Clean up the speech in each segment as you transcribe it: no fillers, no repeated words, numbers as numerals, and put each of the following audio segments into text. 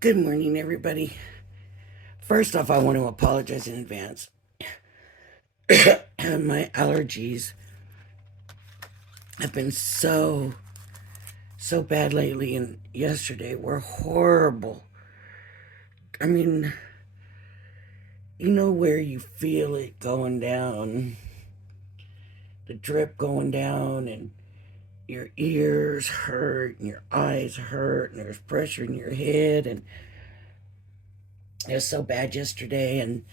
Good morning, everybody. First off, I want to apologize in advance. My allergies have been so bad lately, and yesterday were horrible. I mean, you know where you feel it going down, the drip going down, and your ears hurt, and your eyes hurt, and there's pressure in your head, and it was so bad yesterday, and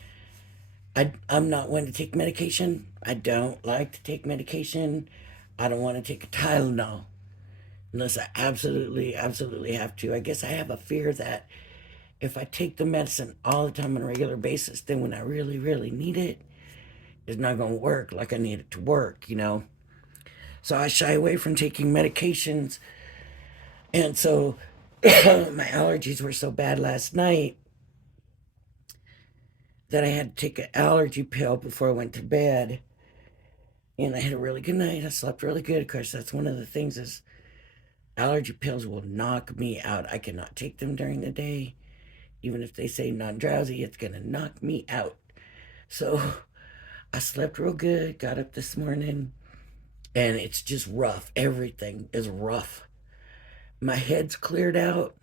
I'm not one to take medication. I don't like to take medication. I don't want to take a Tylenol unless I absolutely have to. I guess I have a fear that if I take the medicine all the time on a regular basis, then when I really need it, it's not going to work like I need it to work. So I shy away from taking medications. And so my allergies were so bad last night that I had to take an allergy pill before I went to bed. And I had a really good night. I slept really good. Of course, that's one of the things is allergy pills will knock me out. I cannot take them during the day. Even if they say non-drowsy, it's going to knock me out. So I slept real good, got up this morning, and it's just rough. Everything is rough. My head's cleared out,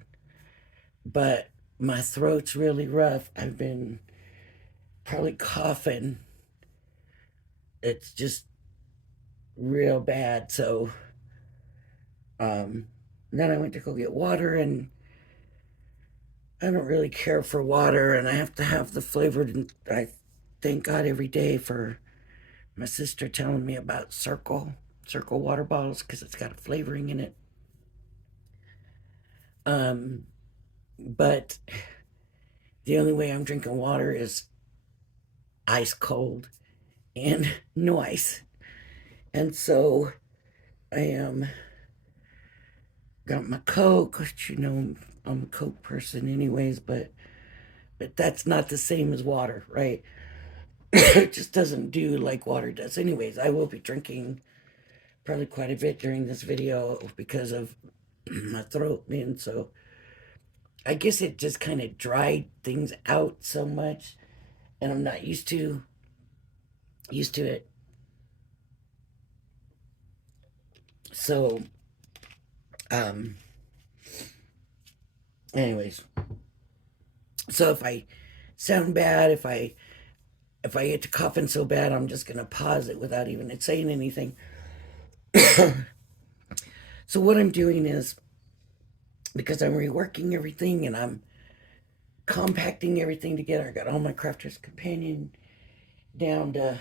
but my throat's really rough. I've been probably coughing. It's just real bad. So then I went to go get water, and I don't really care for water, and I have to have the flavored. And I thank God every day for my sister telling me about Circle water bottles because it's got a flavoring in it. Um, but the only way I'm drinking water is ice cold and no ice, and so I am got my Coke. Which, I'm a Coke person, anyways, but that's not the same as water, right? It just doesn't do like water does. Anyways, I will be drinking probably quite a bit during this video because of my throat, man. So I guess it just kind of dried things out so much, and I'm not used to it. So, um, anyways, so if I sound bad, if I get to coughing so bad, I'm just gonna pause it without even saying anything. So what I'm doing is because I'm reworking everything and I'm compacting everything together. I got all my Crafter's Companion down to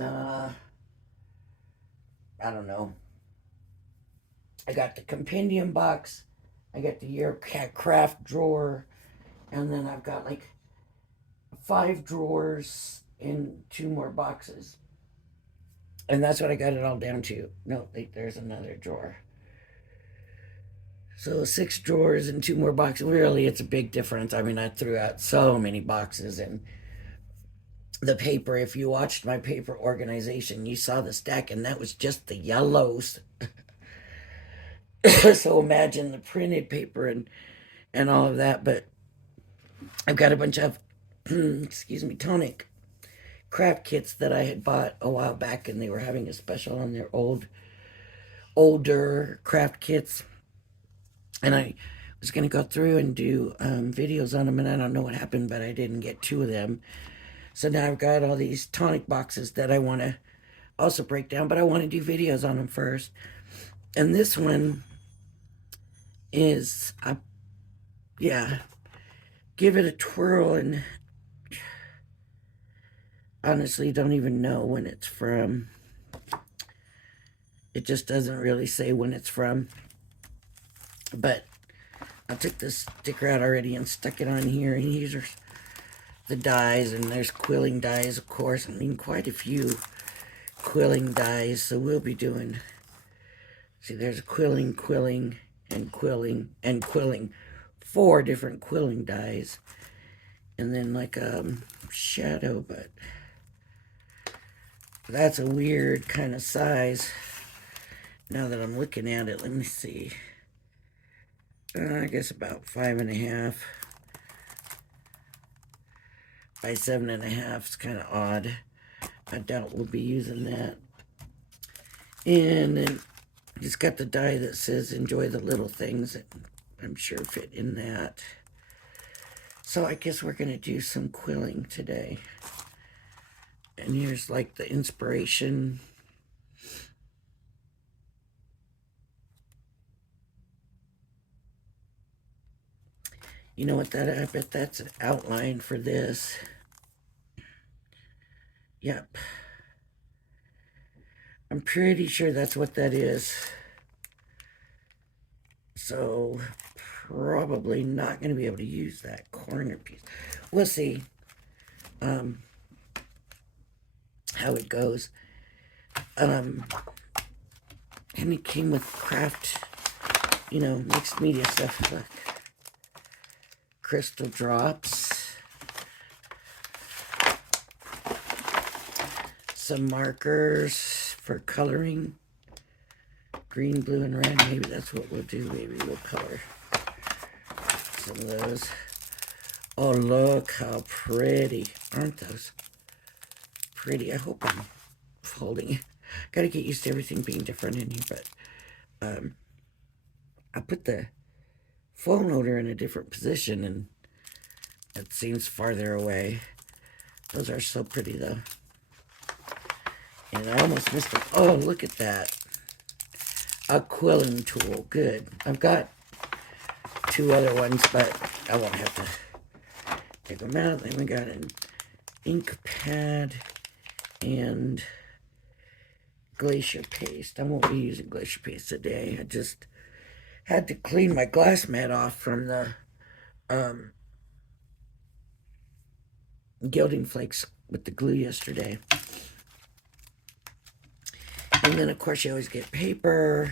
uh, I don't know. I got the compendium box, I got the Year Cat Craft drawer, and then I've got like 5 drawers in 2 more boxes. And that's what I got it all down to. No, there's another drawer. So 6 drawers and 2 more boxes. Really, it's a big difference. I mean, I threw out so many boxes, and the paper. If you watched my paper organization, you saw the stack, and that was just the yellows. So imagine the printed paper and all of that. But I've got a bunch of excuse me, Tonic craft kits that I had bought a while back, and they were having a special on their older craft kits, and I was going to go through and do videos on them, and I don't know what happened, but I didn't get 2 of them. So now I've got all these Tonic boxes that I want to also break down, but I want to do videos on them first. And this one is, yeah, give it a twirl, and honestly don't even know when it's from. It just doesn't really say when it's from. But I took this sticker out already and stuck it on here, and these are the dies, and there's quilling dies, of course. I mean, quite a few quilling dies, so we'll be doing, see, there's quilling, and quilling. 4 different quilling dies, and then like shadow, but that's a weird kind of size. Now that I'm looking at it, let me see. I guess about 5.5 by 7.5. It's kind of odd. I doubt we'll be using that. And then just got the die that says enjoy the little things that I'm sure fit in that. So I guess we're going to do some quilling today. And here's like the inspiration. You know what that, I bet that's an outline for this. Yep. I'm pretty sure that's what that is. So probably not going to be able to use that corner piece. We'll see how it goes. And it came with craft, you know, mixed media stuff. Look. Crystal drops. Some markers for coloring. Green, blue, and red. Maybe that's what we'll do. Maybe we'll color some of those. Oh, look how pretty. Aren't those pretty? I hope I'm folding it. Gotta get used to everything being different in here, but I put the phone holder in a different position and it seems farther away. Those are so pretty though. And I almost missed it. Oh, look at that. A quilling tool. Good. I've got 2 other ones, but I won't have to take them out. Then we got an ink pad and glacier paste. I won't be using glacier paste today. I just had to clean my glass mat off from the gilding flakes with the glue yesterday. And then, of course, you always get paper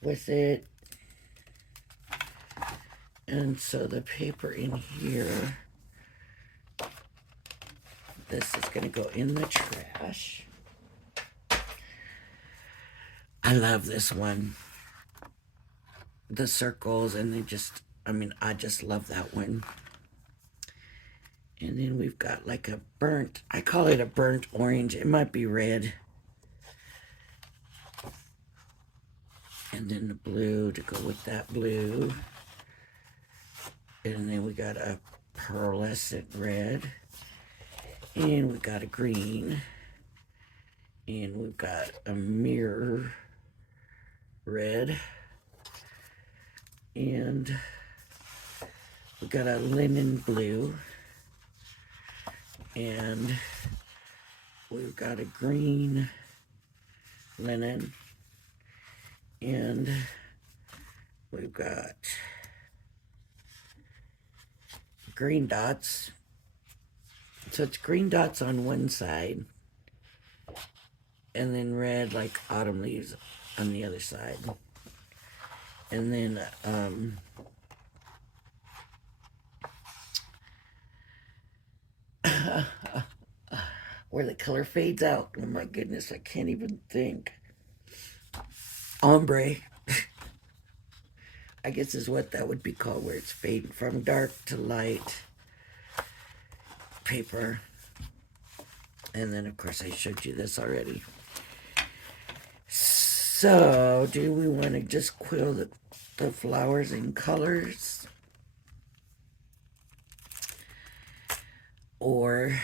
with it. And so the paper in here, this is going to go in the trash. I love this one. The circles, and they just, I mean, I just love that one. And then we've got like a burnt, I call it a burnt orange. It might be red. And then the blue to go with that blue. And then we got a pearlescent red. And we got a green. And we've got a mirror red. And we got a linen blue. And we've got a green linen. And we've got green dots. So it's green dots on one side. And then red like autumn leaves on the other side. And then where the color fades out. Oh my goodness, I can't even think. Ombre, I guess is what that would be called, where it's fading from dark to light paper. And then, of course, I showed you this already. So, do we want to just quill the flowers in colors? Or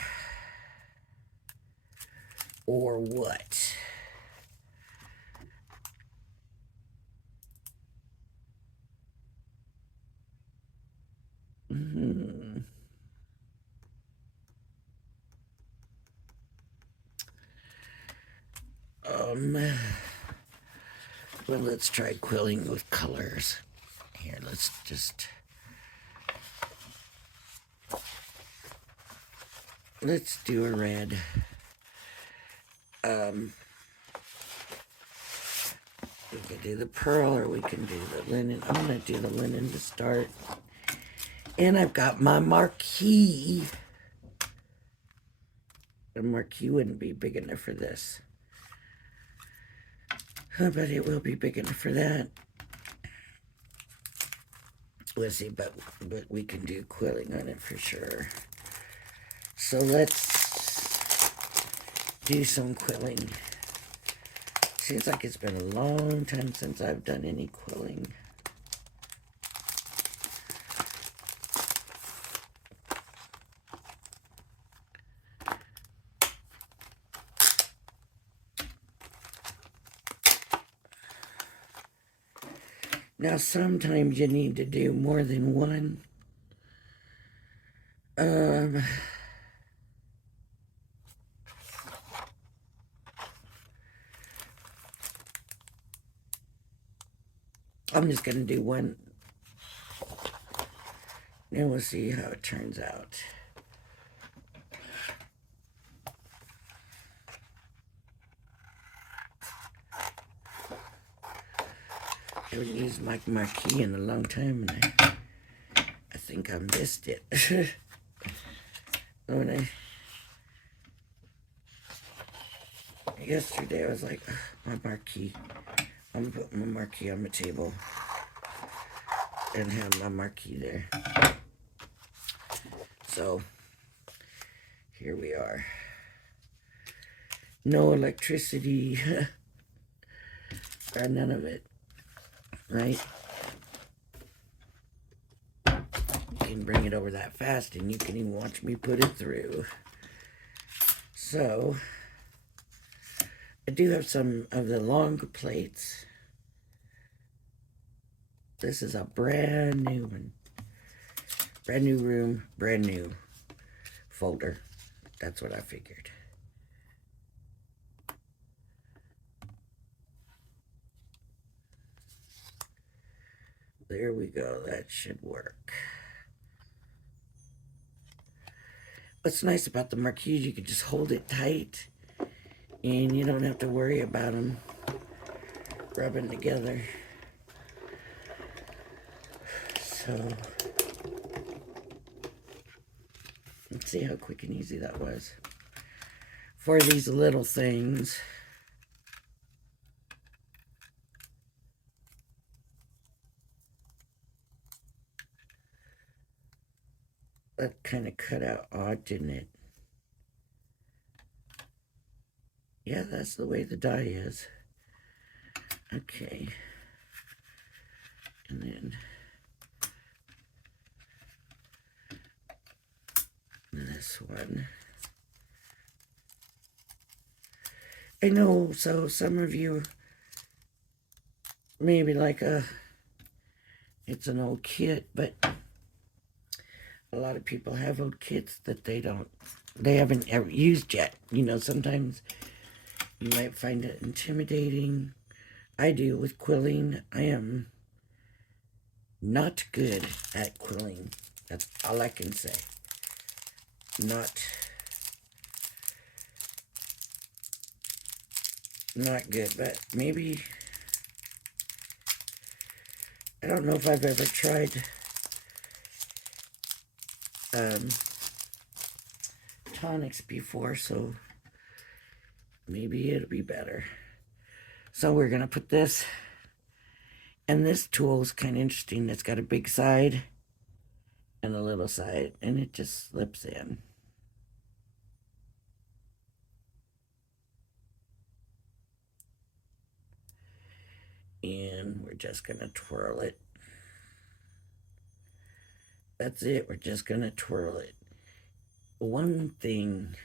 what? Well, let's try quilling with colors. Here, let's do a red. We can do the pearl or we can do the linen. I'm going to do the linen to start. And I've got my marquee. The marquee wouldn't be big enough for this. But it will be big enough for that. we'll see, but we can do quilling on it for sure. So let's do some quilling. Seems like it's been a long time since I've done any quilling. Now, sometimes you need to do more than one. I'm just going to do one, and we'll see how it turns out. I haven't used my marquee in a long time, and I think I missed it. Yesterday I was like, my marquee. I'm gonna put my marquee on the table and have my marquee there. So here we are. No electricity, or none of it, right? You can bring it over that fast, and you can even watch me put it through. So I do have some of the long plates. This is a brand new one. Brand new room, brand new folder. That's what I figured. There we go. That should work. What's nice about the marquees, you can just hold it tight and you don't have to worry about them rubbing together. So let's see how quick and easy that was. For these little things, that kind of cut out odd, didn't it? Yeah, that's the way the die is. Okay. And then this one. I know, so some of you maybe like it's an old kit, but a lot of people have old kits that they haven't ever used yet. You know, sometimes you might find it intimidating. I do with quilling. I am not good at quilling. That's all I can say. Not good, but maybe, I don't know if I've ever tried Tonics before, so maybe it'll be better. So we're gonna put this, and this tool is kind of interesting. It's got a big side and a little side, and it just slips in. And we're just gonna twirl it. That's it, we're just gonna twirl it. One thing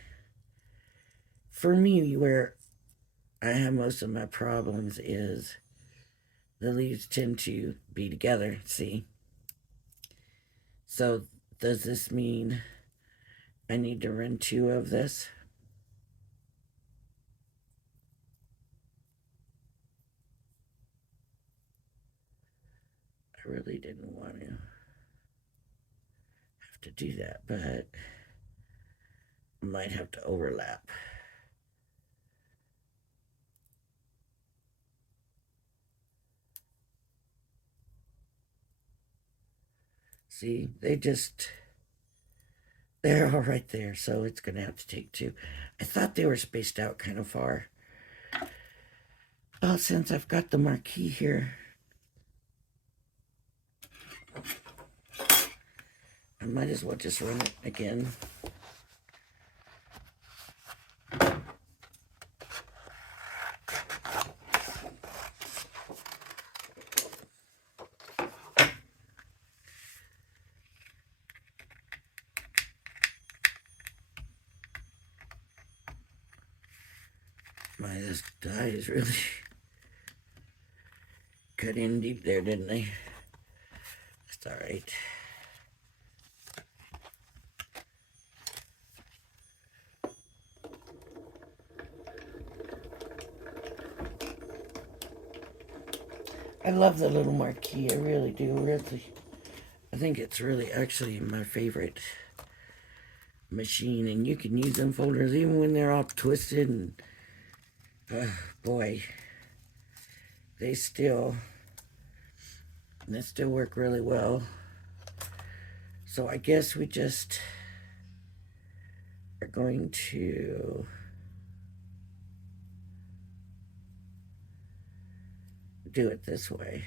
for me where I have most of my problems is the leaves tend to be together, see? So does this mean I need to run 2 of this? I really didn't want to have to do that, but I might have to overlap. See, they're all right there, so it's going to have to take 2. I thought they were spaced out kind of far. Well, since I've got the marquee here, might as well just run it again. My, this dye is really cut in deep there, didn't they? It's all right. I love the little marquee. I really do. Really, I think it's really actually my favorite machine, and you can use them folders even when they're all twisted. And boy, they still work really well. So I guess we just are going to do it this way.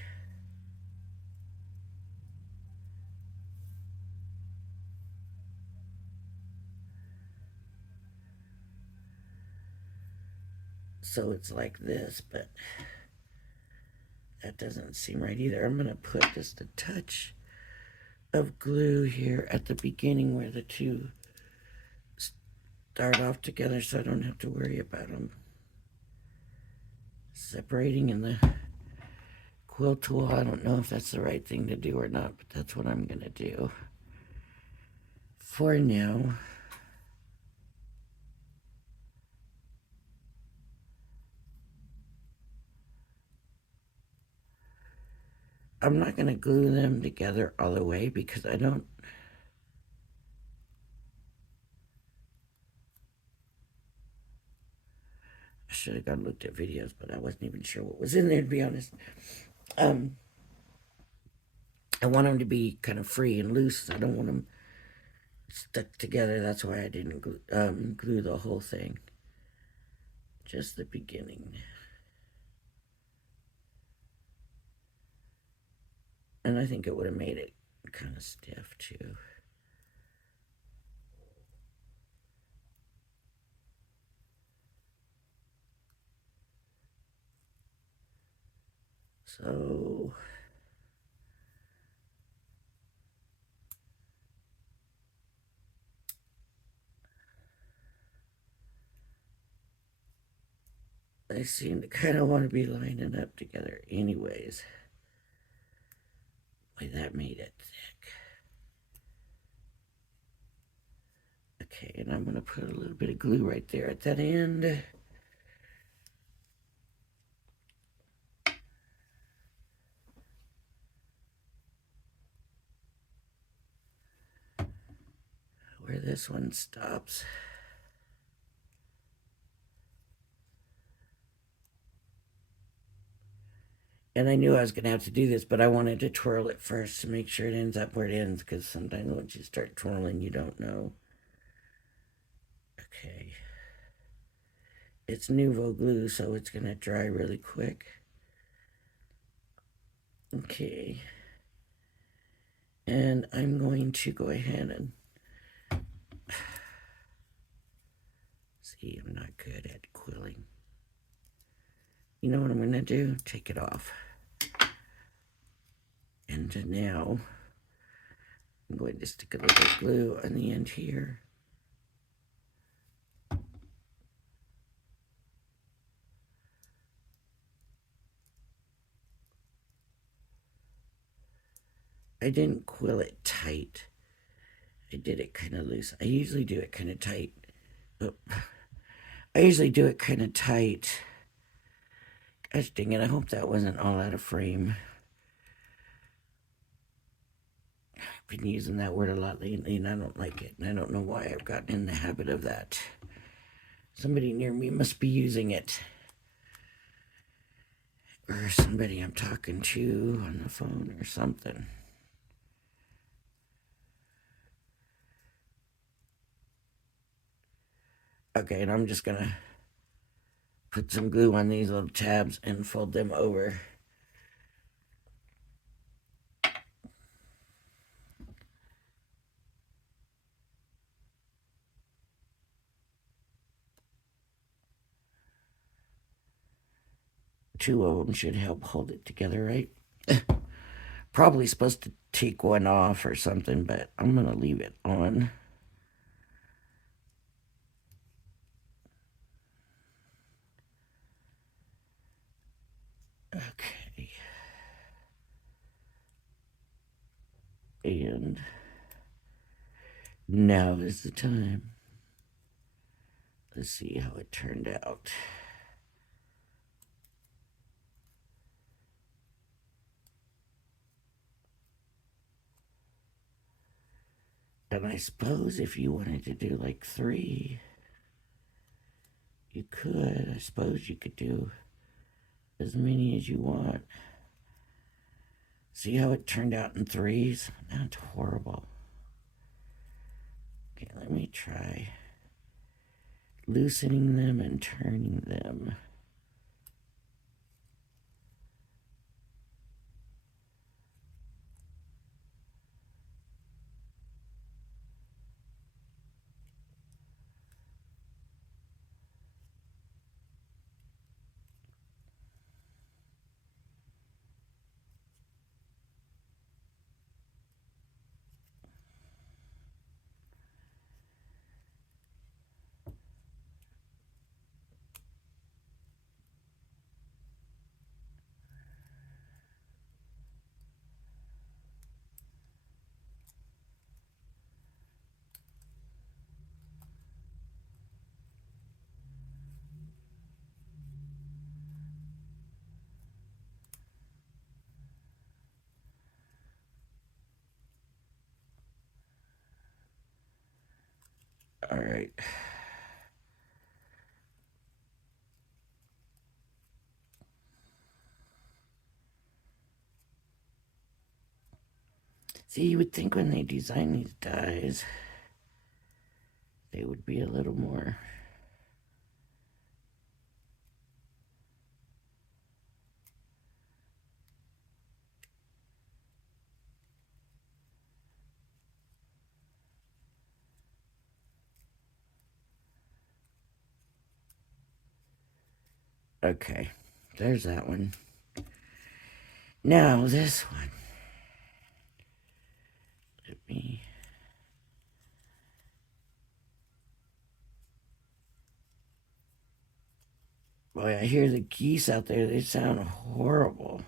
So it's like this, but that doesn't seem right either. I'm going to put just a touch of glue here at the beginning where the two start off together, so I don't have to worry about them separating in the quill tool. I don't know if that's the right thing to do or not, but that's what I'm going to do for now. I'm not going to glue them together all the way because I don't. I should have gone and looked at videos, but I wasn't even sure what was in there, to be honest. I want them to be kind of free and loose. I don't want them stuck together. That's why I didn't glue the whole thing. Just the beginning. And I think it would have made it kind of stiff too. So they seem to kind of want to be lining up together anyways. Boy, that made it thick. Okay, and I'm going to put a little bit of glue right there at that end. Where this one stops. And I knew I was going to have to do this, but I wanted to twirl it first to make sure it ends up where it ends, because sometimes once you start twirling, you don't know. Okay. It's Nouveau glue, so it's going to dry really quick. Okay. And I'm going to go ahead and see, I'm not good at quilling. You know what I'm going to do? Take it off. And now I'm going to stick a little glue on the end here. I didn't quill it tight. I did it kind of loose. I usually do it kind of tight. Oh. I usually do it kind of tight. Gosh dang it, I hope that wasn't all out of frame. I've been using that word a lot lately and I don't like it. And I don't know why I've gotten in the habit of that. Somebody near me must be using it. Or somebody I'm talking to on the phone or something. Okay, and I'm just gonna put some glue on these little tabs and fold them over. two of them should help hold it together, right? Probably supposed to take one off or something, but I'm going to leave it on. Okay. And now is the time. Let's see how it turned out. And I suppose if you wanted to do like 3, you could. I suppose you could do as many as you want. See how it turned out in 3s? That's horrible. Okay, let me try loosening them and turning them. All right. See, you would think when they design these dies, they would be a little more. Okay, there's that one. Now this one. Let me. Boy, I hear the geese out there. They sound horrible.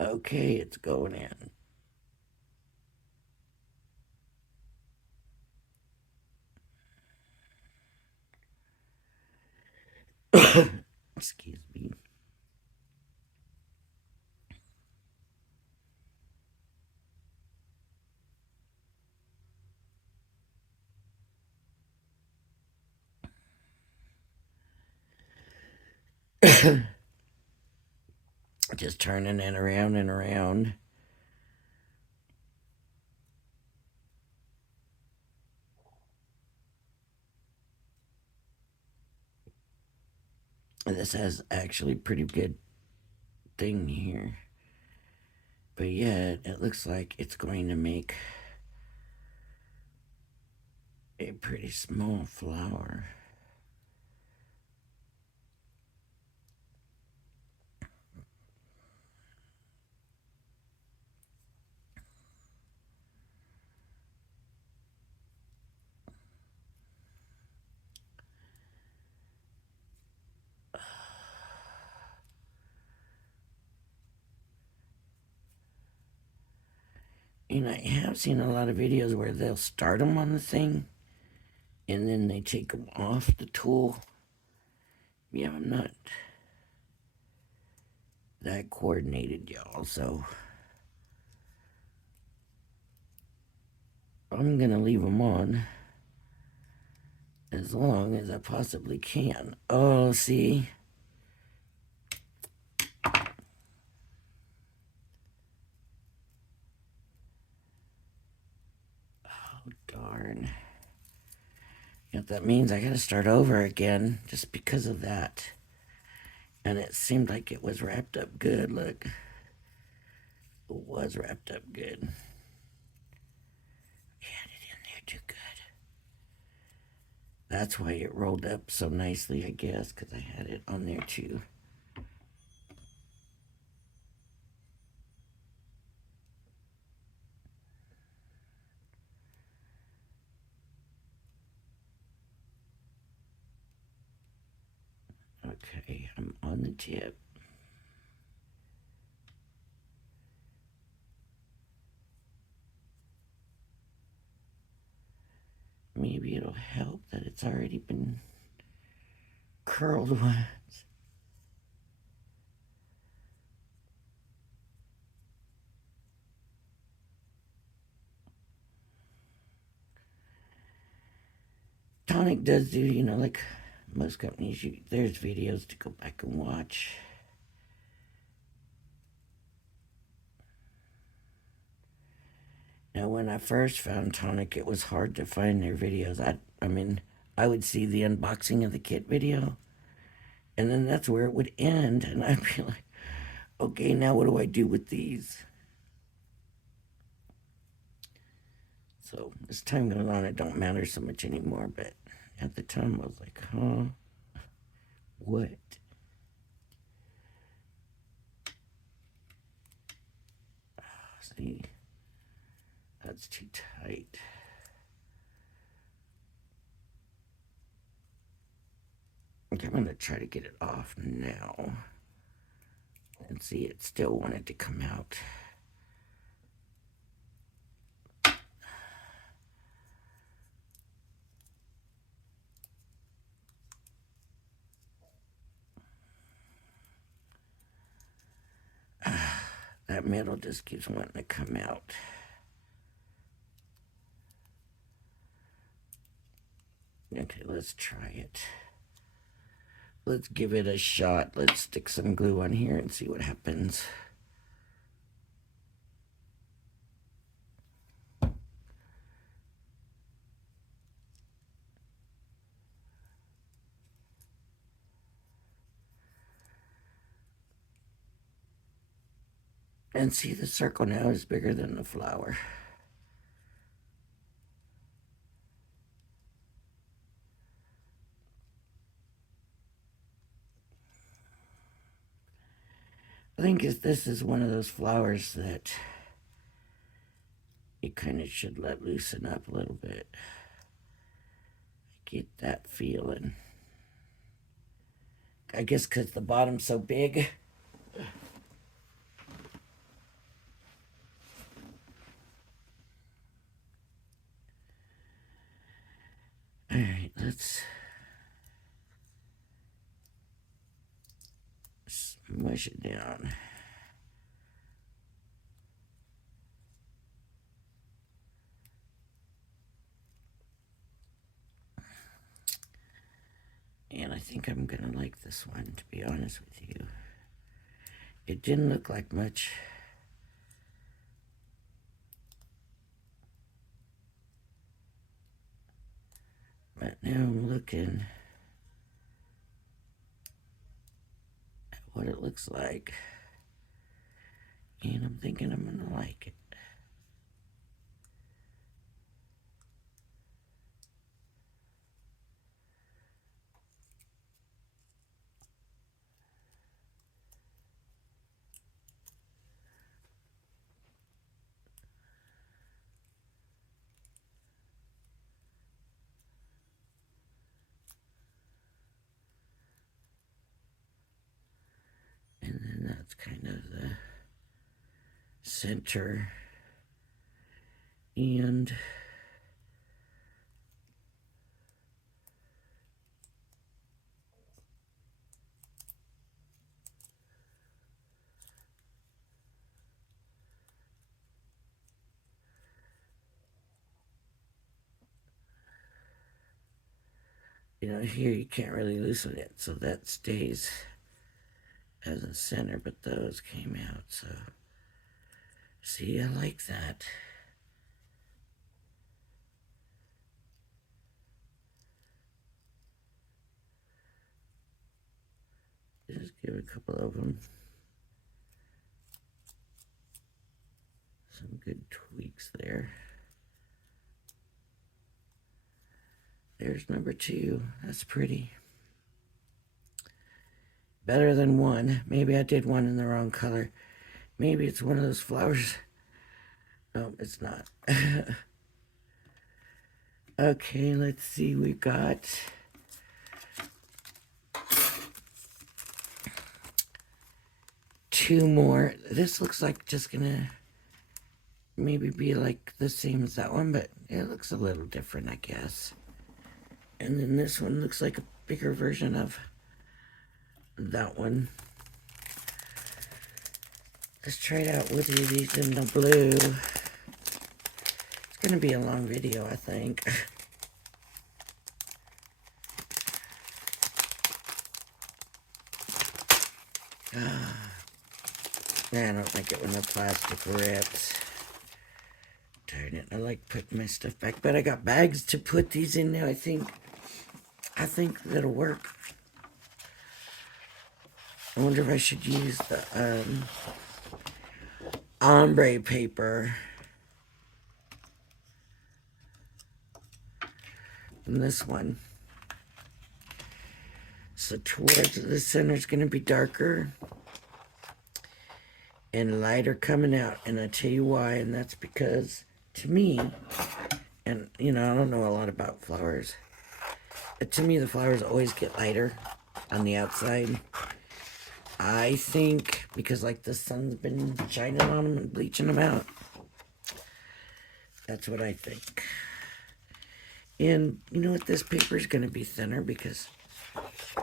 Okay, it's going in. Excuse me. Just turning it around and around. This has actually pretty good thing here. But yet, it looks like it's going to make a pretty small flower. And I have seen a lot of videos where they'll start them on the thing and then they take them off the tool. Yeah, I'm not that coordinated, y'all, so I'm gonna leave them on as long as I possibly can. Oh, see? Oh, darn. You know what that means? I gotta start over again just because of that. And it seemed like it was wrapped up good. Look, it was wrapped up good. Had it in there too good. That's why it rolled up so nicely, I guess, because I had it on there too. Okay, I'm on the tip. Maybe it'll help that it's already been curled once. Tonic does do, like most companies, there's videos to go back and watch. Now, when I first found Tonic, it was hard to find their videos. I mean, I would see the unboxing of the kit video, and then that's where it would end, and I'd be like, okay, now what do I do with these? So as time goes on, it don't matter so much anymore, but at the time I was like, huh? What? See, that's too tight. Okay, I'm gonna try to get it off now. And see, it still wanted to come out. That metal just keeps wanting to come out. Okay, let's try it. Let's give it a shot. Let's stick some glue on here and see what happens. And see, the circle now is bigger than the flower. I think this is one of those flowers that you kind of should let loosen up a little bit. Get that feeling. I guess because the bottom's so big. Alright, let's smush it down. And I think I'm gonna like this one, to be honest with you. It didn't look like much. But now I'm looking at what it looks like. And I'm thinking I'm gonna like it. And then that's kind of the center. And here you can't really loosen it, so that stays as a center, but those came out, so see, I like that. Just give it a couple of them some good tweaks there. There's number 2. That's pretty. Better than 1. Maybe I did 1 in the wrong color. Maybe it's one of those flowers. No, it's not. Okay, let's see. We've got two more. This looks like just gonna maybe be like the same as that one, but it looks a little different, I guess. And then this one looks like a bigger version of that one. Let's try it out with these in the blue. It's gonna be a long video, I think. I don't like it when the plastic rips. Darn it, I like putting my stuff back, but I got bags to put these in now. I think that'll work. I wonder if I should use the ombre paper. And this one. So towards the center is going to be darker and lighter coming out. And I tell you why, and that's because to me, and you know, I don't know a lot about flowers, but to me the flowers always get lighter on the outside. I think because like the sun's been shining on them and bleaching them out. That's what I think. And you know what, this paper is going to be thinner because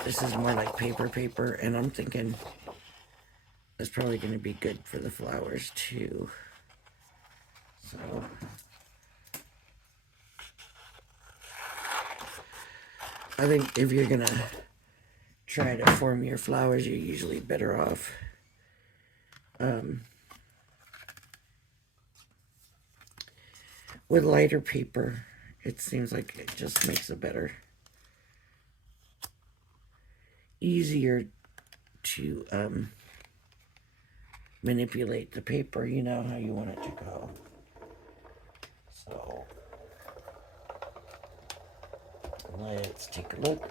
this is more like paper, and I'm thinking it's probably going to be good for the flowers too. So I think if you're going to try to form your flowers, you're usually better off with lighter paper. It seems like it just makes a better, easier to manipulate the paper. You know how you want it to go. So let's take a look.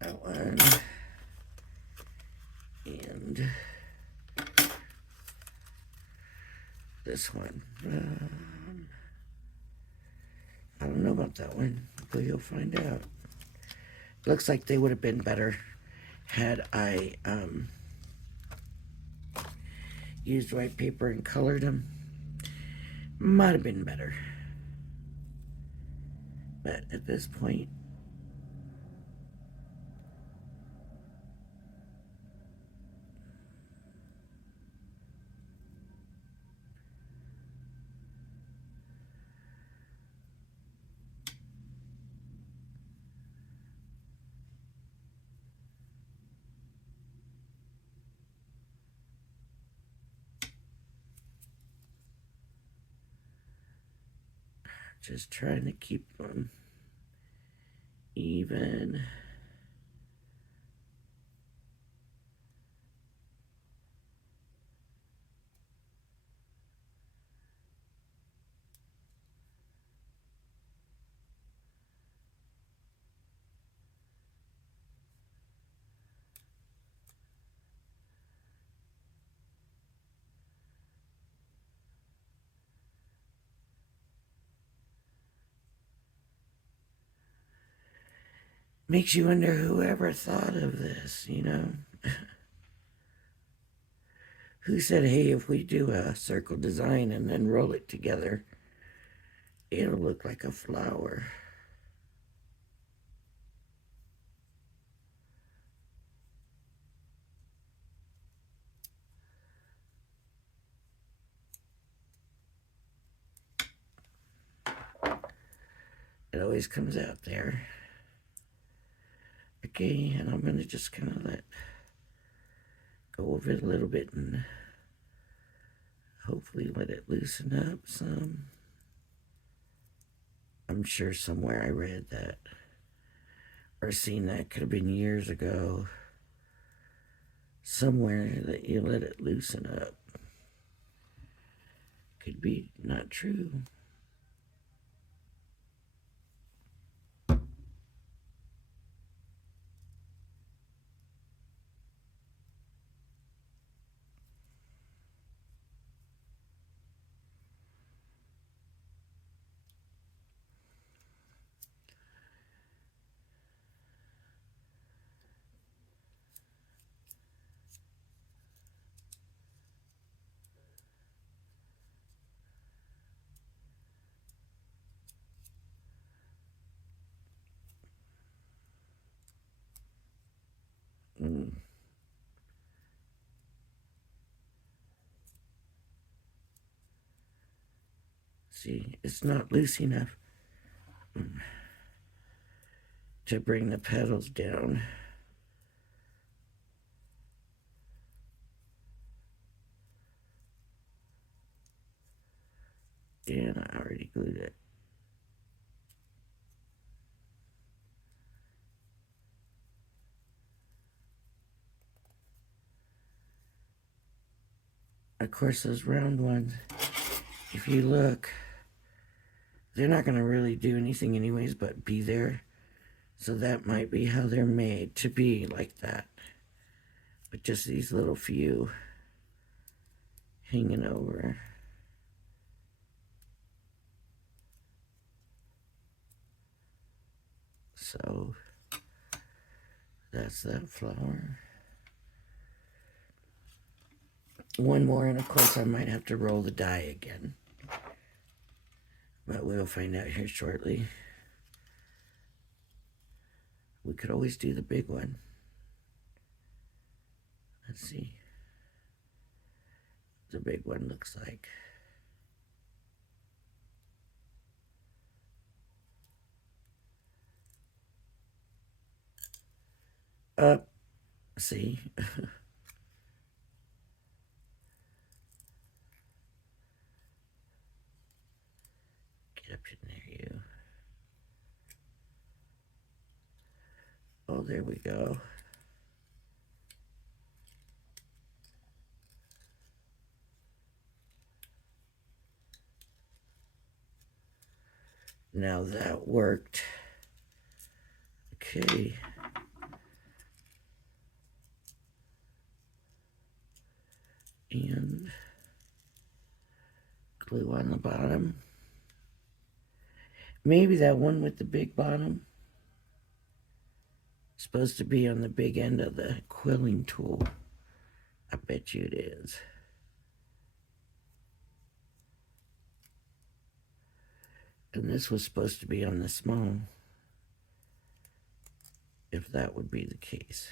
That one. And this one. I don't know about that one, but you'll find out. Looks like they would have been better had I used white paper and colored them. Might have been better. But at this point, just trying to keep them even. Makes you wonder whoever thought of this, you know? Who said, hey, if we do a circle design and then roll it together, it'll look like a flower. It always comes out there. Okay, and I'm going to just kind of let go of it a little bit and hopefully let it loosen up some. I'm sure somewhere I read that or seen that, could have been years ago, somewhere that you let it loosen up. Could be not true. Mm. See, it's not loose enough to bring the pedals down. And I already glued it. Of course, those round ones, if you look, they're not going to really do anything anyways but be there. So that might be how they're made, to be like that. But just these little few hanging over. So that's that flower. One more, and of course I might have to roll the die again. But we'll find out here shortly. We could always do the big one. Let's see. The big one looks like. See? Get up in there, you. Oh, there we go. Now that worked. Okay. And glue on the bottom. Maybe that one with the big bottom is supposed to be on the big end of the quilling tool. I bet you it is. And this was supposed to be on the small, if that would be the case.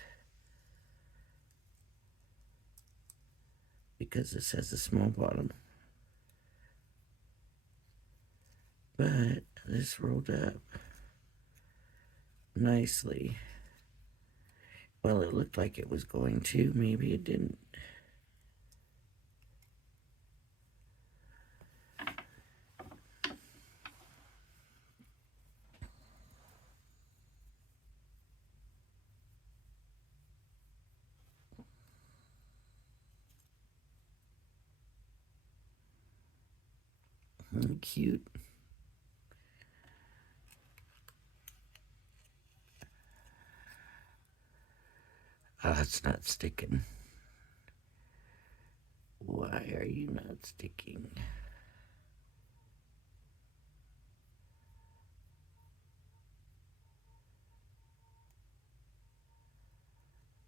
Because it says the small bottom. But this rolled up nicely. Well, it looked like it was going to. Maybe it didn't. Cute. Oh, it's not sticking. Why are you not sticking?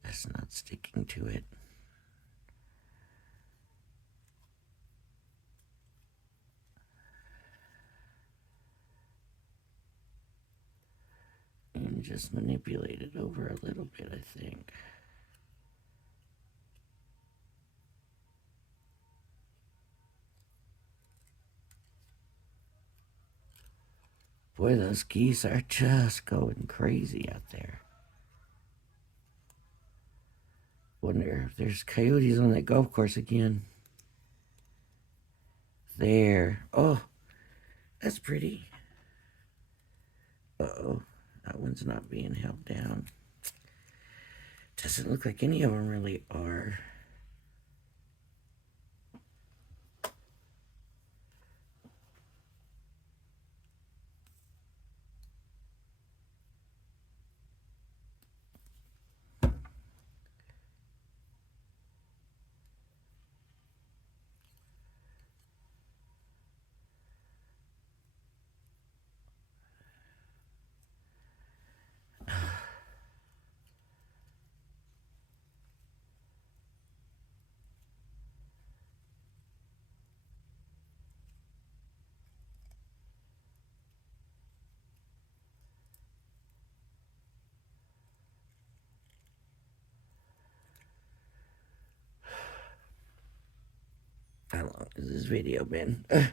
That's not sticking to it. And just manipulate it over a little bit, I think. Boy, those geese are just going crazy out there. Wonder if there's coyotes on that golf course again. there. Oh, that's pretty. Uh-oh, that one's not being held down. Doesn't look like any of them really are. How long has this video been? I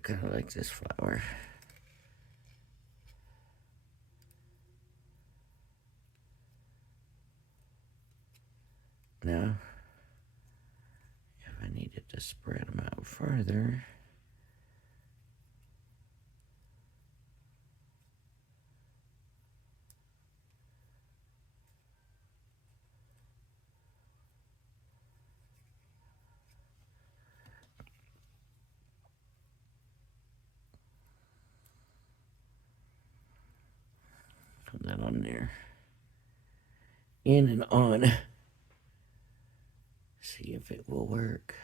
kind of like this flower. Now, if I needed to spread them out further, put that on there. In and on. See if it will work.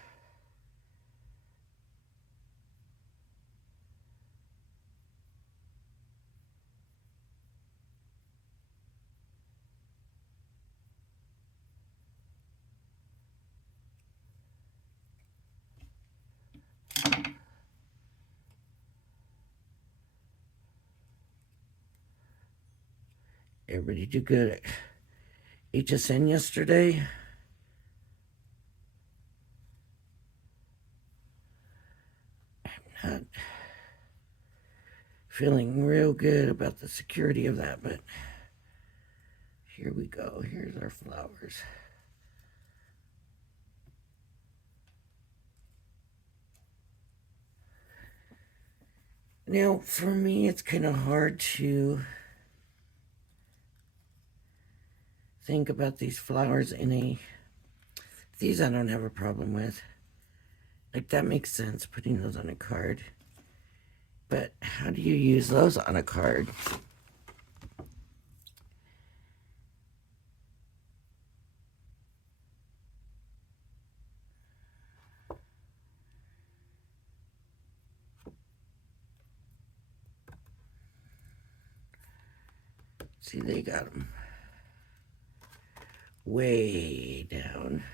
Everybody did good at HSN yesterday. I'm not feeling real good about the security of that, but here we go. Here's our flowers. Now, for me, it's kind of hard to think about these flowers in a... These I don't have a problem with. Like, that makes sense, putting those on a card. But how do you use those on a card? See, they got them way down.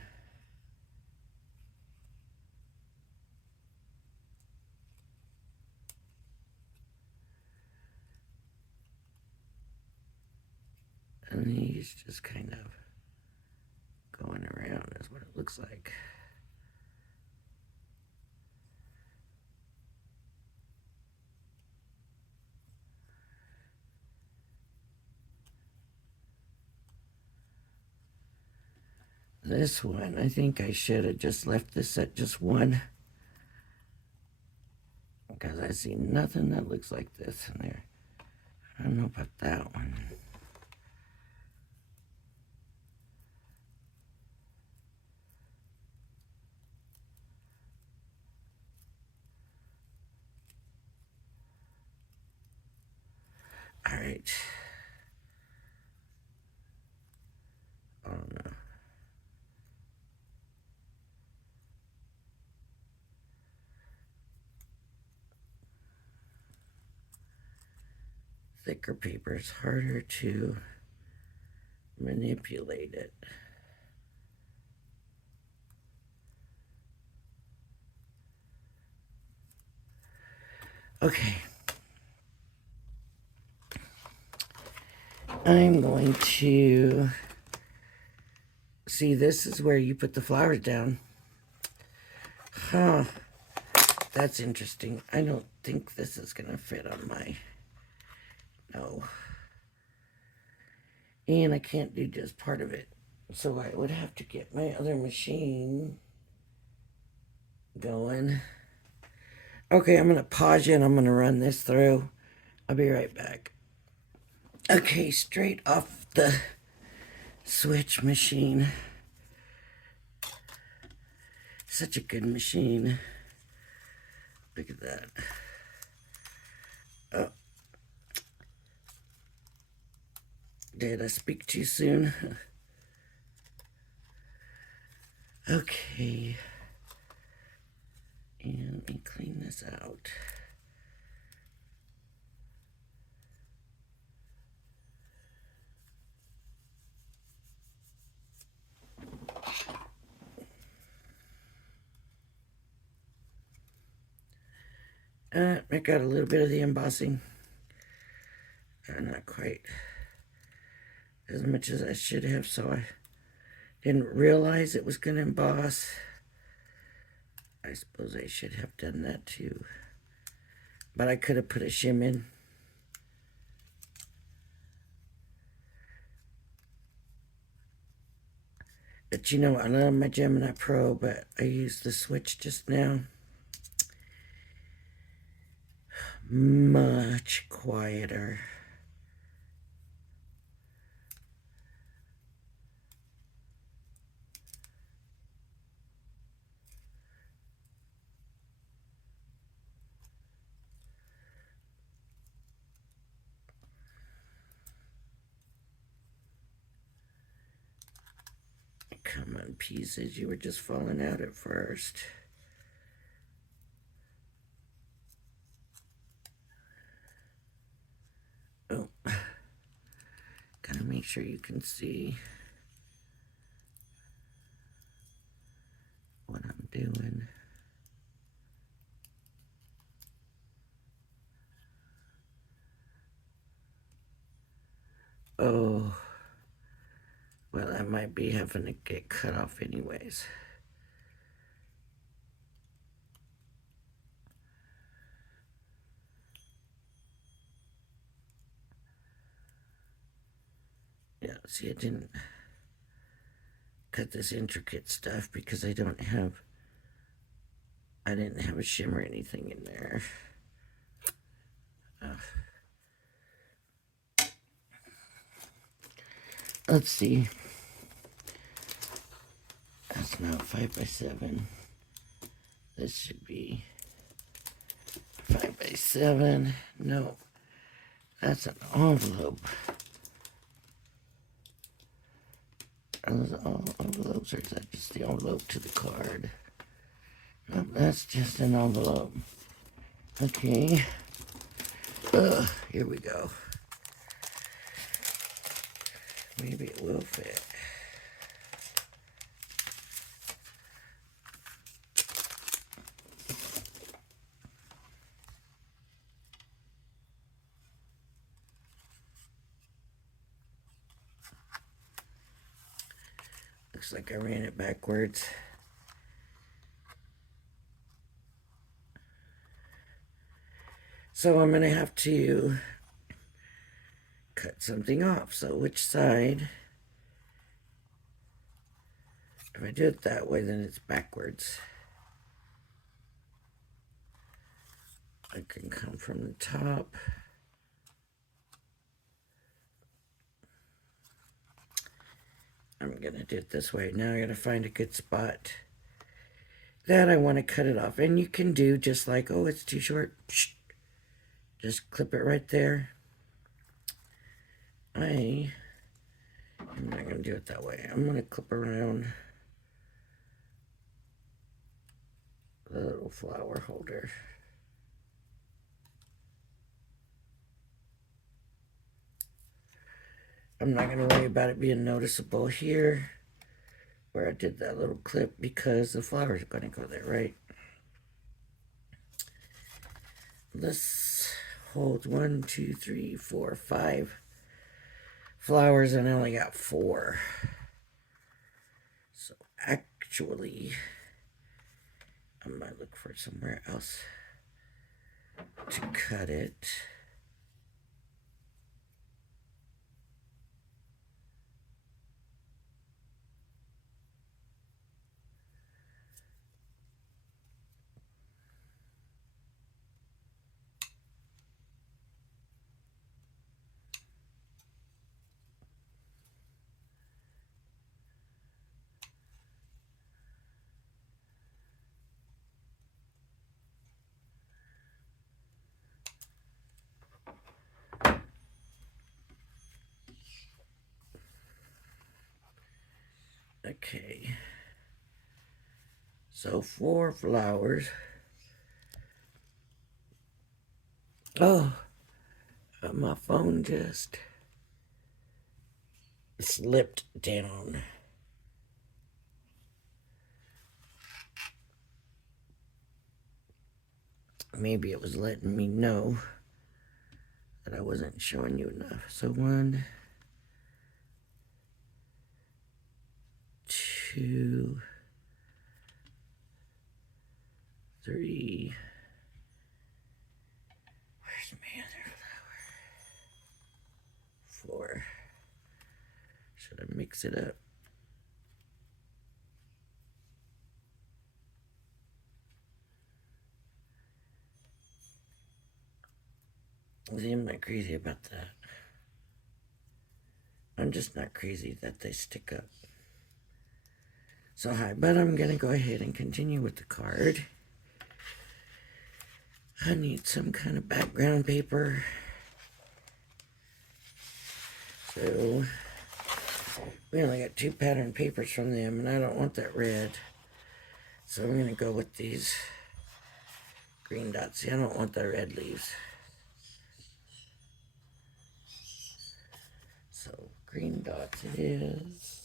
And he's just kind of going around is what it looks like. This one, I think I should have just left this at just one, because I see nothing that looks like this in there. I don't know about that one. All right. I don't know. Thicker paper is harder to manipulate it. Okay. I'm going to See, this is where you put the flowers down. Huh. That's interesting. I don't think this is going to fit on my... No. And I can't do just part of it. So I would have to get my other machine going. Okay, I'm going to pause you and I'm going to run this through. I'll be right back. Okay, straight off the switch machine. Such a good machine. Look at that. Oh. Did I speak too soon? Okay. And let me clean this out. I got a little bit of the embossing. Not quite as much as I should have, so I didn't realize it was going to emboss. I suppose I should have done that too. But I could have put a shim in. But you know, I love my Gemini Pro, but I used the switch just now. Much quieter. Come on, pieces. You were just falling out at first. Oh. Gotta make sure you can see what I'm doing. Oh. Well, I might be having to get cut off anyways. Yeah, see, I didn't cut this intricate stuff because I didn't have a shim or anything in there. Let's see. That's not 5x7. This should be 5x7. No, that's an envelope. Are those all envelopes, or is that just the envelope to the card? Nope, that's just an envelope. Okay. Here we go. Maybe it will fit. Looks like I ran it backwards. So I'm going to have to cut something off. So which side? If I do it that way, then it's backwards. I can come from the top. I'm going to do it this way. Now I got to find a good spot that I want to cut it off. And you can do just like, oh, it's too short. Just clip it right there. I'm not going to do it that way. I'm going to clip around the little flower holder. I'm not going to worry about it being noticeable here where I did that little clip because the flowers are going to go there, right? This holds 1, 2, 3, 4, 5 flowers, and I only got 4. actually, I might look for somewhere else to cut it. Okay, so 4 flowers. Oh, my phone just slipped down. Maybe it was letting me know that I wasn't showing you enough. So 1, 2, 3. Where's my other flower? 4. Should I mix it up? See, I'm not crazy about that. I'm just not crazy that they stick up so high. But I'm going to go ahead and continue with the card. I need some kind of background paper. So we only got 2 pattern papers from them, and I don't want that red. So I'm going to go with these green dots. See, I don't want the red leaves. So green dots it is.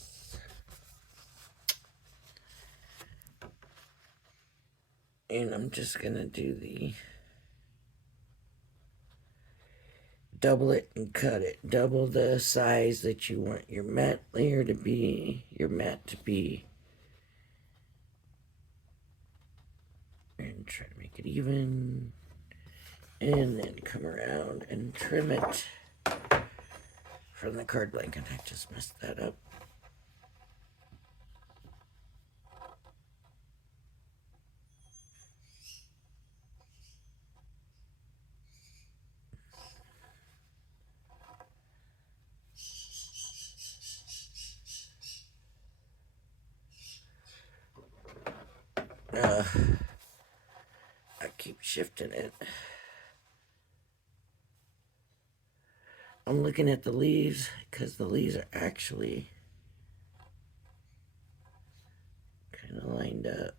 And I'm just going to do the double it and cut it. Double the size that you want your matte layer to be, your matte to be. And try to make it even. And then come around and trim it from the card blanket. I just messed that up. I keep shifting it. I'm looking at the leaves because the leaves are actually kind of lined up.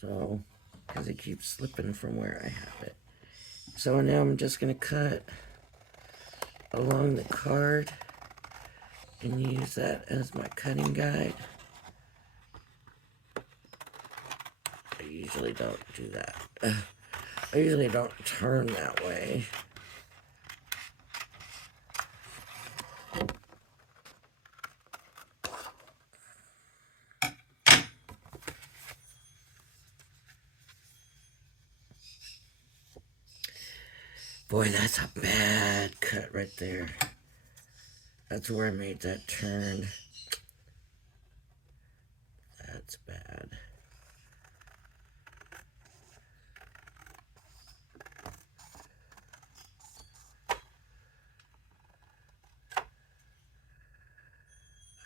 So, because it keeps slipping from where I have it. So now I'm just going to cut along the card and use that as my cutting guide. I usually don't do that. I usually don't turn that way. Boy, that's a bad cut right there. That's where I made that turn. That's bad.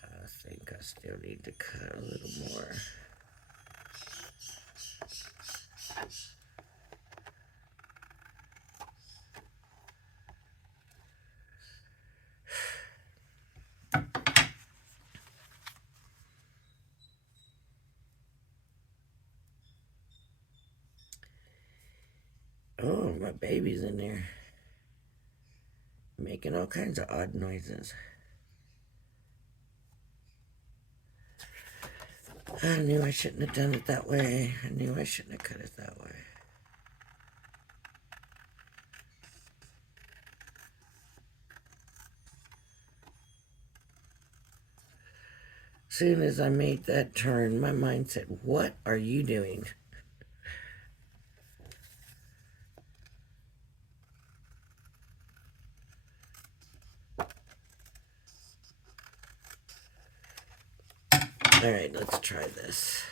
I think I still need to cut a little more. Oh, my baby's in there making all kinds of odd noises. I knew I shouldn't have done it that way. I knew I shouldn't have cut it that way. soon as I made that turn, my mind said, what are you doing? All right, let's try this.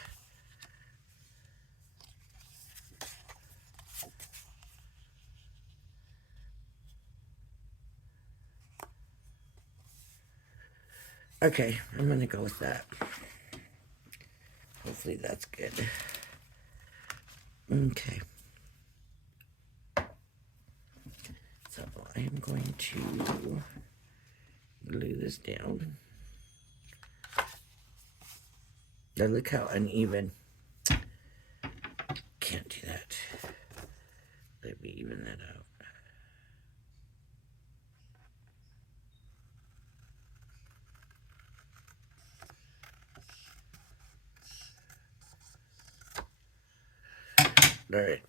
Okay, I'm gonna go with that. Hopefully that's good. Okay. So I am going to glue this down. Now look how uneven. Can't do that. Let me even that out. All right.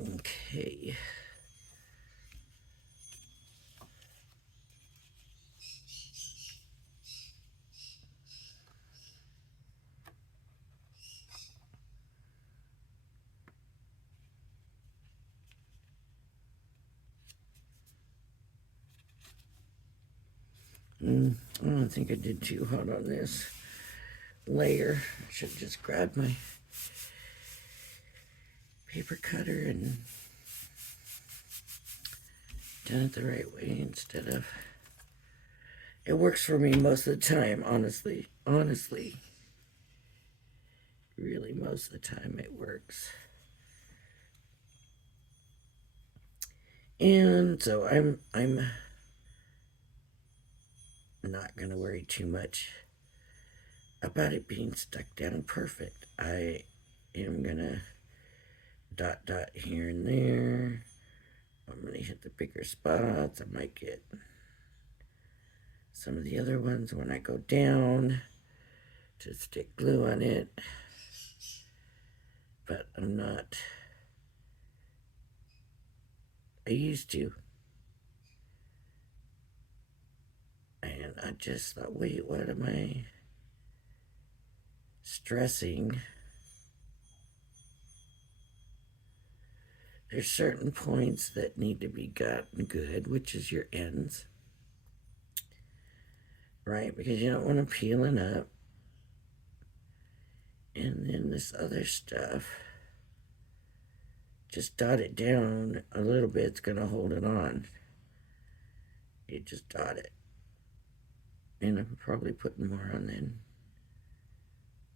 Okay. I don't think I did too hot on this layer. I should have just grabbed my paper cutter and done it the right way instead of... It works for me most of the time, honestly. Honestly. Really, most of the time it works. And so I'm not gonna worry too much about it being stuck down perfect. I am gonna dot here and there. I'm gonna hit the bigger spots. I might get some of the other ones when I go down to stick glue on it, but I'm not. I used to, and I just thought, wait, what am I stressing? There's certain points that need to be gotten good, which is your ends, right? Because you don't want them peeling up. And then this other stuff, just dot it down a little bit, it's gonna hold it on. You just dot it. And I'm probably putting more on than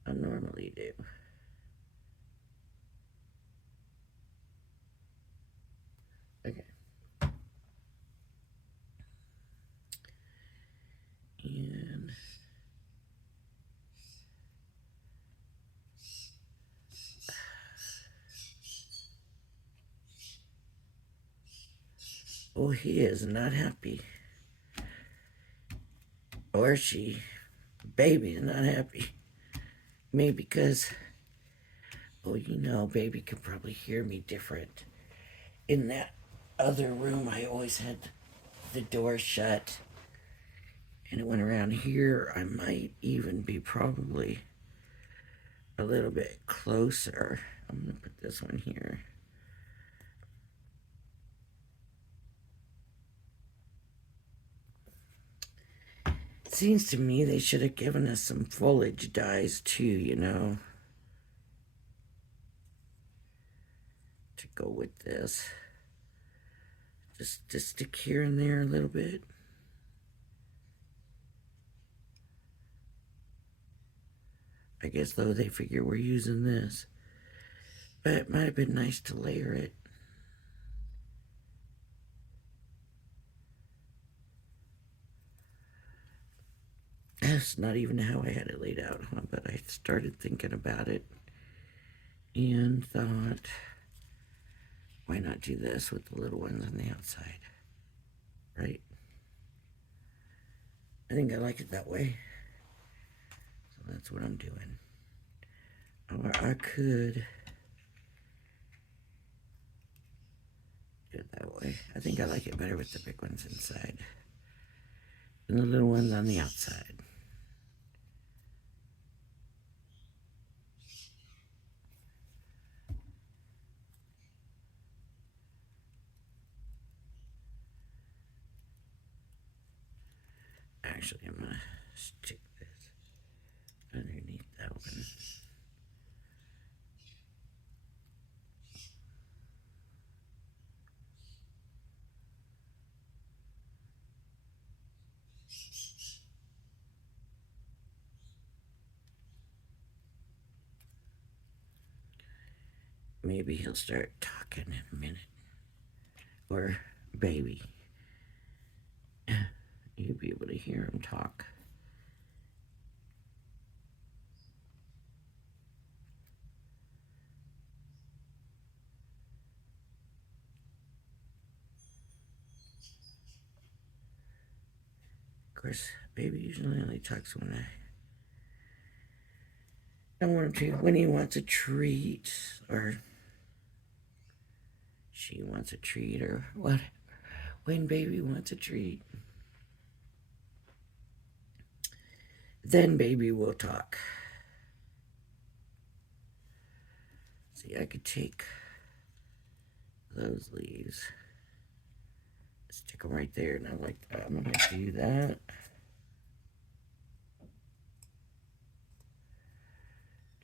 I normally do. Okay. And oh, he is not happy. Or she. Baby is not happy. Maybe because, oh, you know, baby can probably hear me different. In that other room, I always had the door shut. And it went around here. I might even be probably a little bit closer. I'm going to put this one here. It seems to me they should have given us some foliage dyes too, you know, to go with this. Just to stick here and there a little bit. I guess, though, they figure we're using this. But it might have been nice to layer it. That's not even how I had it laid out, huh? But I started thinking about it and thought, why not do this with the little ones on the outside, right? I think I like it that way. So that's what I'm doing. Or I could do it that way. I think I like it better with the big ones inside and the little ones on the outside. Actually, I'm going to stick this underneath that one. Maybe he'll start talking in a minute. Or baby. You'll be able to hear him talk. Of course, baby usually only talks when I want him to. When he wants a treat, or she wants a treat, or what? When baby wants a treat, then baby will talk. See, I could take those leaves, stick them right there, and I'm gonna do that.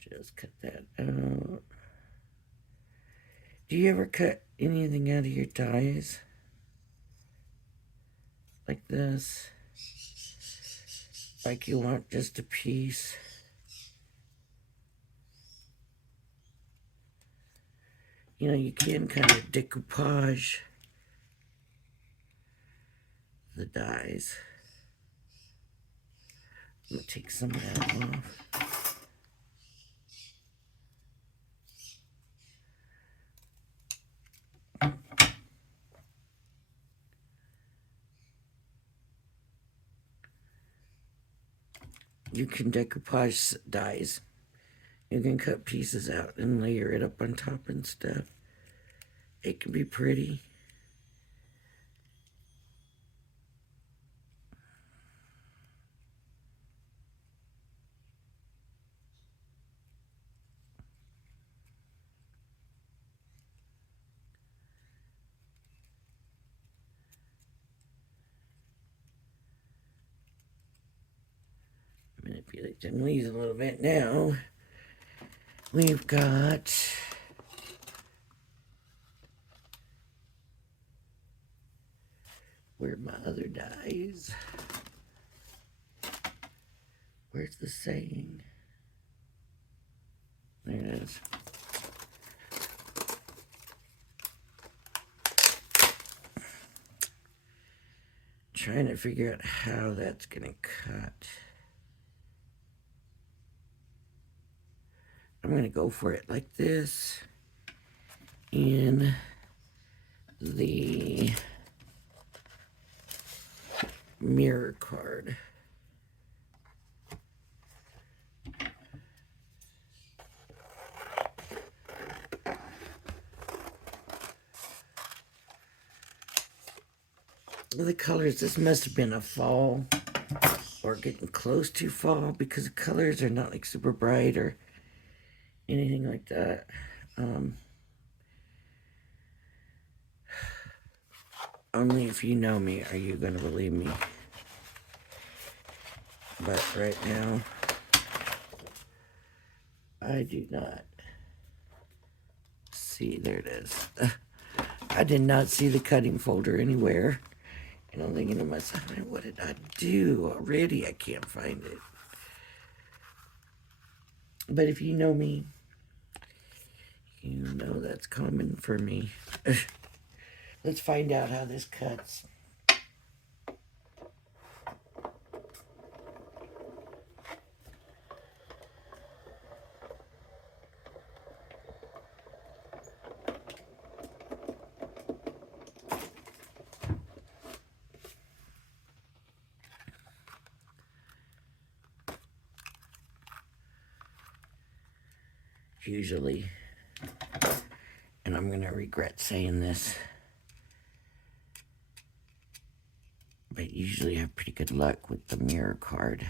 Just cut that out. Do you ever cut anything out of your dies? Like this? Like you want just a piece? You know, you can kind of decoupage the dies. I'm gonna take some of that off. You can decoupage dies. You can cut pieces out and layer it up on top and stuff. It can be pretty. Manipulate them leaves a little bit now. We've got where my other dies. Where's the saying? There it is. Trying to figure out how that's gonna cut. I'm gonna go for it like this in the mirror card. The colors, this must have been a fall or getting close to fall because the colors are not like super bright or anything like that. Only if you know me are you going to believe me. But right now, I do not see. There it is. I did not see the cutting folder anywhere. And I'm thinking to myself, what did I do already? I can't find it. But if you know me, you know that's common for me. Let's find out how this cuts. usually, and I'm gonna regret saying this, but usually have pretty good luck with the mirror card.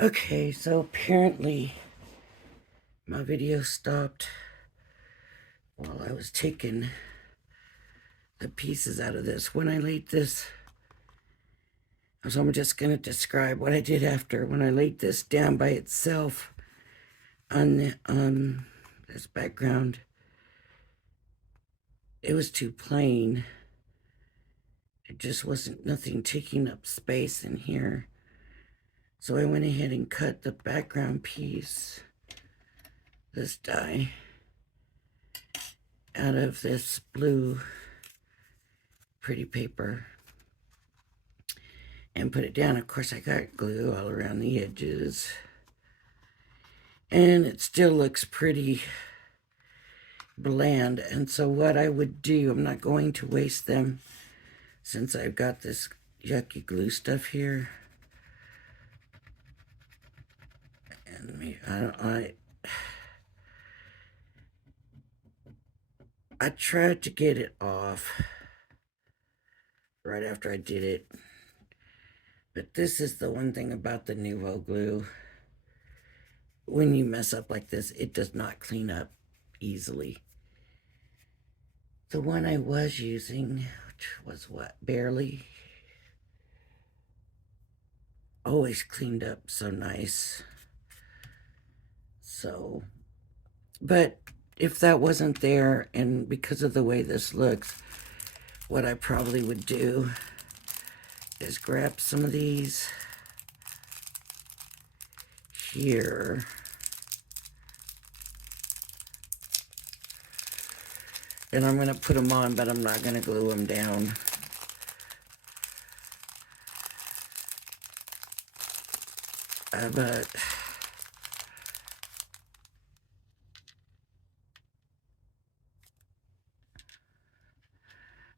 Okay, so apparently my video stopped while I was taking the pieces out of this. When I laid this, so I'm just going to describe what I did after. When I laid this down by itself on this background, it was too plain. It just wasn't nothing taking up space in here. So I went ahead and cut the background piece, this die, out of this blue pretty paper and put it down. Of course, I got glue all around the edges, and it still looks pretty bland. And so what I would do, I'm not going to waste them since I've got this yucky glue stuff here. And I tried to get it off right after I did it. But this is the one thing about the Nuvo glue. When you mess up like this, it does not clean up easily. The one I was using, which was what, barely, always cleaned up so nice. So, but if that wasn't there, and because of the way this looks, what I probably would do is grab some of these here and I'm going to put them on, but I'm not going to glue them down. But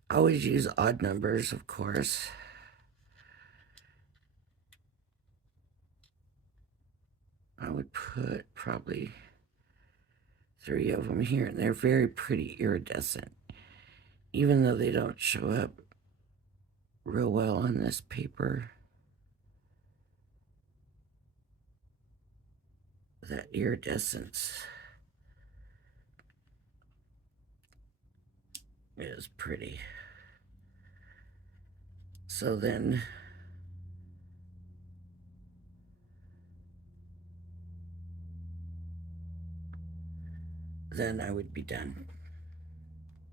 I always use odd numbers, of course. I would put probably 3 of them here, and they're very pretty iridescent, even though they don't show up real well on this paper. That iridescence is pretty. So then I would be done.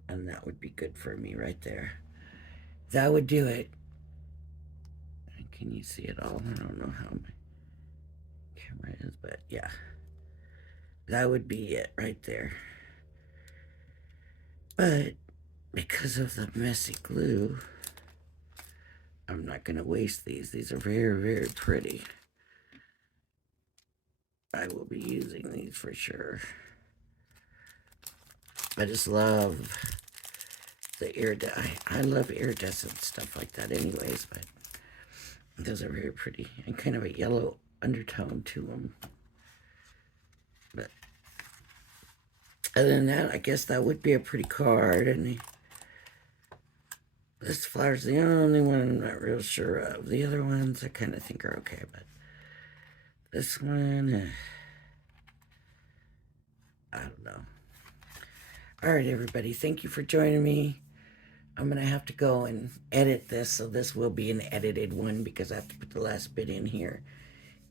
And that would be good for me right there. That would do it. Can you see it all? I don't know how my camera is, but yeah. That would be it right there. But because of the messy glue, I'm not going to waste these. These are very, very pretty. I will be using these for sure. I just love the iridescent. I love iridescent stuff like that anyways, but those are very pretty. And kind of a yellow undertone to them. But Other than that, I guess that would be a pretty card. And this flower's the only one I'm not real sure of. The other ones I kind of think are okay, but this one, I don't know. All right, everybody, thank you for joining me. I'm going to have to go and edit this, so this will be an edited one because I have to put the last bit in here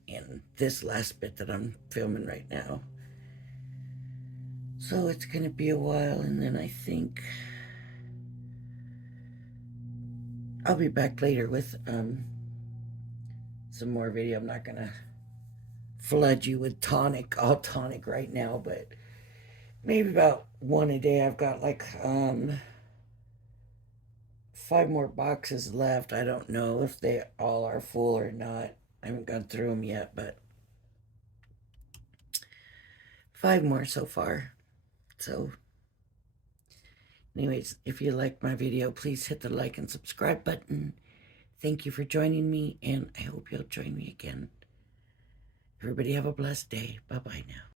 and this last bit that I'm filming right now. So it's going to be a while, and then I think I'll be back later with some more video. I'm not going to flood you with tonic, all tonic right now, but maybe about one a day. I've got like 5 more boxes left. I don't know if they all are full or not. I haven't gone through them yet, but 5 more so far. So anyways, if you liked my video, please hit the like and subscribe button. Thank you for joining me, and I hope you'll join me again. Everybody have a blessed day. Bye-bye now.